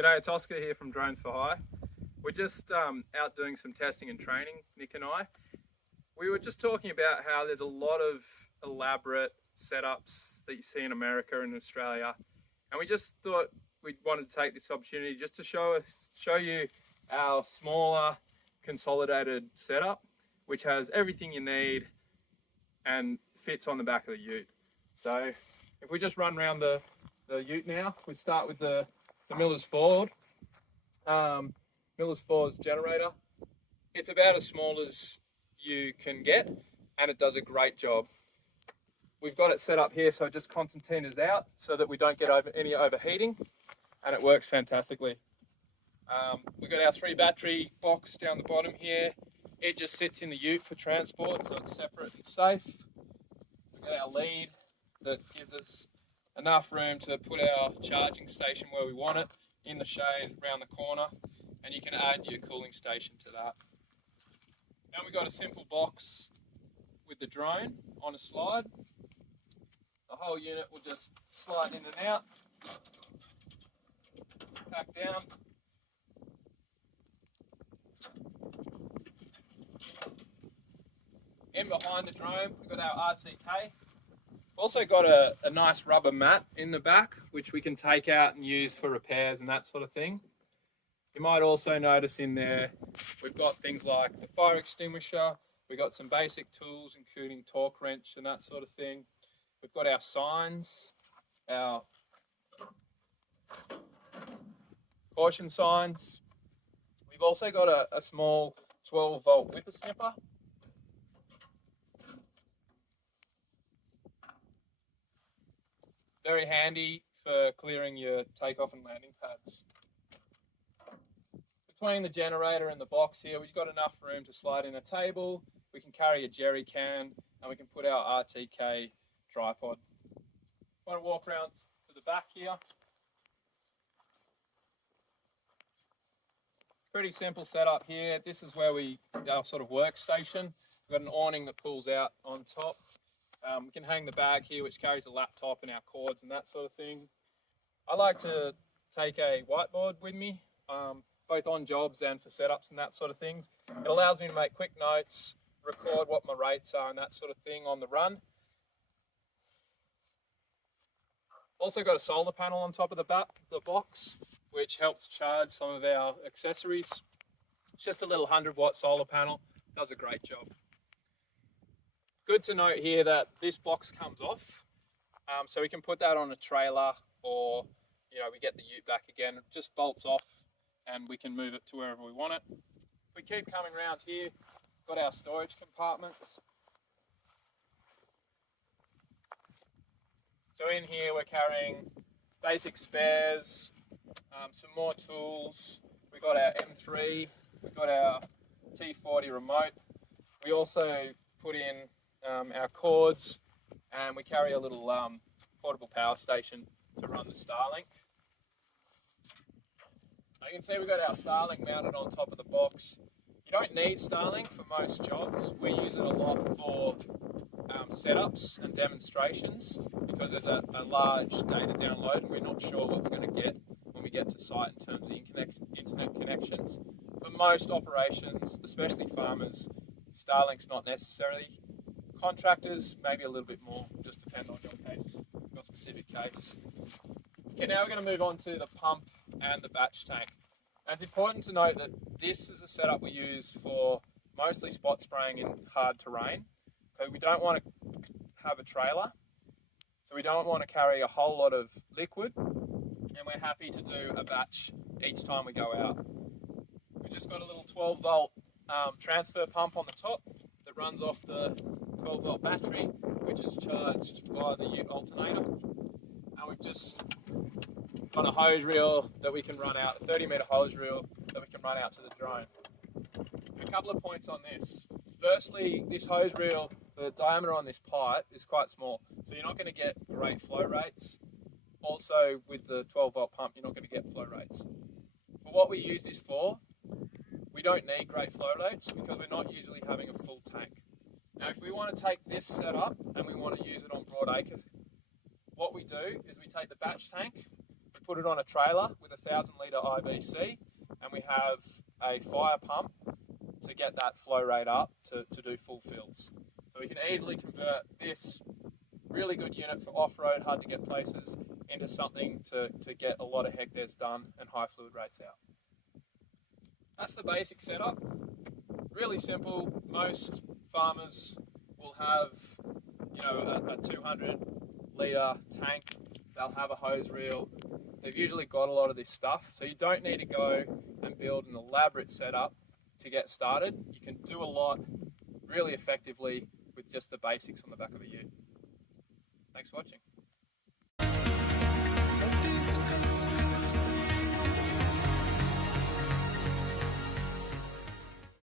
G'day, it's Oscar here from Drones for Hire. We're just out doing some testing and training, Nick and I. We were just talking about how there's a lot of elaborate setups that you see in America and Australia, and we just thought we wanted to take this opportunity just to show you our smaller, consolidated setup, which has everything you need and fits on the back of the ute. So if we just run around the ute now, we start with the Miller's Ford. Miller's Ford's generator. It's about as small as you can get, and it does a great job. We've got it set up here so it just concertinas out so that we don't get any overheating, and it works fantastically. We've got our 3 battery box down the bottom here. It just sits in the ute for transport, so it's separate and safe. We've got our lead that gives us enough room to put our charging station where we want it, in the shade around the corner, and you can add your cooling station to that. Then we've got a simple box with the drone on a slide. The whole unit will just slide in and out, back down. In behind the drone, we've got our RTK. Also got a nice rubber mat in the back, which we can take out and use for repairs and that sort of thing. You might also notice in there, we've got things like the fire extinguisher. We've got some basic tools, including torque wrench and that sort of thing. We've got our signs, our caution signs. We've also got a small 12-volt whippersnipper. Very handy for clearing your takeoff and landing pads. Between the generator and the box here, we've got enough room to slide in a table. We can carry a jerry can, and we can put our RTK tripod. I want to walk around to the back here. Pretty simple setup here. This is where our sort of workstation. We've got an awning that pulls out on top. We can hang the bag here, which carries a laptop and our cords and that sort of thing. I like to take a whiteboard with me, both on jobs and for setups and that sort of things. It allows me to make quick notes, record what my rates are and that sort of thing on the run. Also got a solar panel on top of the box, which helps charge some of our accessories. It's just a little 100-watt solar panel, does a great job. Good to note here that this box comes off, so we can put that on a trailer, or we get the ute back again. It just bolts off and we can move it to wherever we want it. We keep coming around here, got our storage compartments. So in here we're carrying basic spares, some more tools. We've got our M3, we've got our T40 remote. We also put in our cords, and we carry a little portable power station to run the Starlink. You can see we've got our Starlink mounted on top of the box. You don't need Starlink for most jobs. We use it a lot for setups and demonstrations because there's a large data download and we're not sure what we're going to get when we get to site in terms of internet connections. For most operations, especially farmers, Starlink's not necessarily. Contractors, maybe a little bit more, just depend on your specific case. Okay, now we're going to move on to the pump and the batch tank. And it's important to note that this is a setup we use for mostly spot spraying in hard terrain. Okay, we don't want to have a trailer, so we don't want to carry a whole lot of liquid, and we're happy to do a batch each time we go out. We've just got a little 12-volt transfer pump on the top that runs off the 12-volt battery, which is charged via the ute alternator. And we've just got a hose reel that we can run out, a 30-metre hose reel that we can run out to the drone. A couple of points on this. Firstly, this hose reel, the diameter on this pipe is quite small, so you're not going to get great flow rates. Also, with the 12-volt pump, you're not going to get flow rates. For what we use this for, we don't need great flow rates because we're not usually having a full tank. Now, if we want to take this setup and we want to use it on broad acre, what we do is we take the batch tank, we put it on a trailer with a 1,000 litre IVC, and we have a fire pump to get that flow rate up to do full fills. So we can easily convert this really good unit for off-road, hard to get places, into something to get a lot of hectares done and high fluid rates out. That's the basic setup. Really simple. Most farmers will have, you know, a 200 litre tank. They'll have a hose reel. They've usually got a lot of this stuff, so you don't need to go and build an elaborate setup to get started. You can do a lot really effectively with just the basics on the back of a ute. Thanks for watching.